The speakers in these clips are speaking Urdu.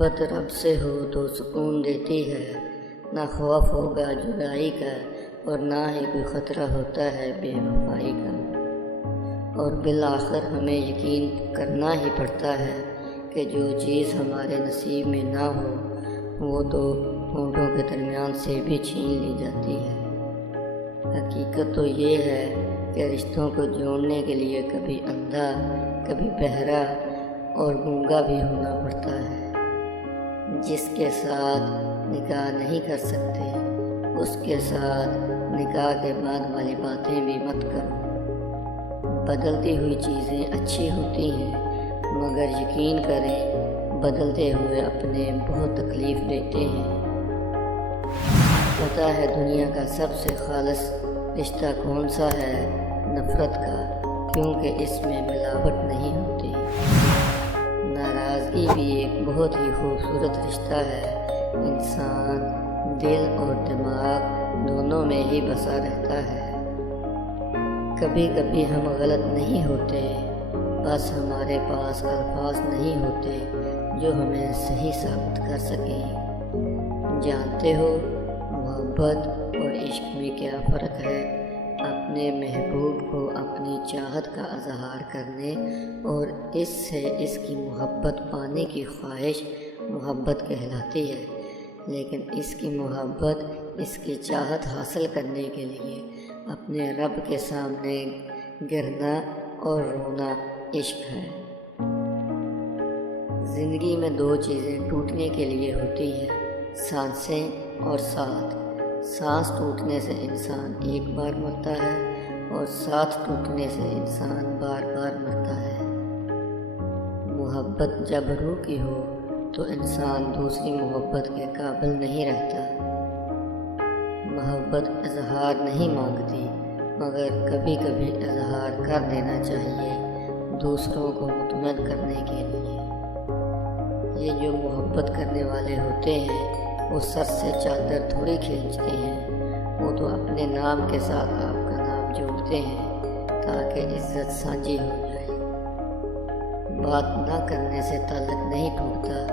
محبت رب سے ہو تو سکون دیتی ہے، نہ خوف ہوگا جدائی کا اور نہ ہی کوئی خطرہ ہوتا ہے بے وفائی کا۔ اور بالآخر ہمیں یقین کرنا ہی پڑتا ہے کہ جو چیز ہمارے نصیب میں نہ ہو وہ تو ہونٹوں کے درمیان سے بھی چھین لی جاتی ہے۔ حقیقت تو یہ ہے کہ رشتوں کو جوڑنے کے لیے کبھی اندھا، کبھی بہرا اور گونگا بھی ہونا پڑتا ہے۔ جس کے ساتھ نکاح نہیں کر سکتے اس کے ساتھ نکاح کے بعد والی باتیں بھی مت کرو۔ بدلتی ہوئی چیزیں اچھی ہوتی ہیں، مگر یقین کریں بدلتے ہوئے اپنے بہت تکلیف دیتے ہیں۔ پتہ ہے دنیا کا سب سے خالص رشتہ کون سا ہے؟ نفرت کا، کیونکہ اس میں ملاوٹ نہیں ہوتی۔ ناراضگی بھی ایک بہت ہی خوبصورت رشتہ ہے، انسان دل اور دماغ دونوں میں ہی بسا رہتا ہے۔ کبھی کبھی ہم غلط نہیں ہوتے، بس ہمارے پاس الفاظ نہیں ہوتے جو ہمیں صحیح ثابت کر سکیں۔ جانتے ہو محبت اور عشق میں کیا فرق ہے؟ اپنے محبوب کو اپنی چاہت کا اظہار کرنے اور اس سے اس کی محبت پانے کی خواہش محبت کہلاتی ہے، لیکن اس کی محبت اس کی چاہت حاصل کرنے کے لیے اپنے رب کے سامنے گرنا اور رونا عشق ہے۔ زندگی میں دو چیزیں ٹوٹنے کے لیے ہوتی ہیں، سانسیں اور ساتھ۔ سانس ٹوٹنے سے انسان ایک بار مرتا ہے اور ساتھ ٹوٹنے سے انسان بار بار مرتا ہے۔ محبت جب روح کی ہو تو انسان دوسری محبت کے قابل نہیں رہتا۔ محبت اظہار نہیں مانگتی، مگر کبھی کبھی اظہار کر دینا چاہیے دوسروں کو مطمئن کرنے کے لیے۔ یہ جو محبت کرنے والے ہوتے ہیں وہ سر سے چادر تھوڑی کھینچتے ہیں، وہ تو اپنے نام کے ساتھ آپ کا نام جوڑتے ہیں تاکہ عزت سانجھی ہو جائے۔ بات نہ کرنے سے تعلق نہیں ٹوٹتا،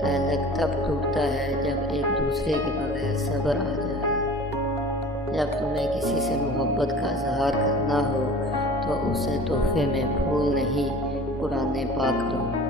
تعلق تب ٹوٹتا ہے جب ایک دوسرے کے بغیر صبر آ جائے۔ جب تمہیں کسی سے محبت کا اظہار کرنا ہو تو اسے تحفے میں پھول نہیں قرآن پاک دو۔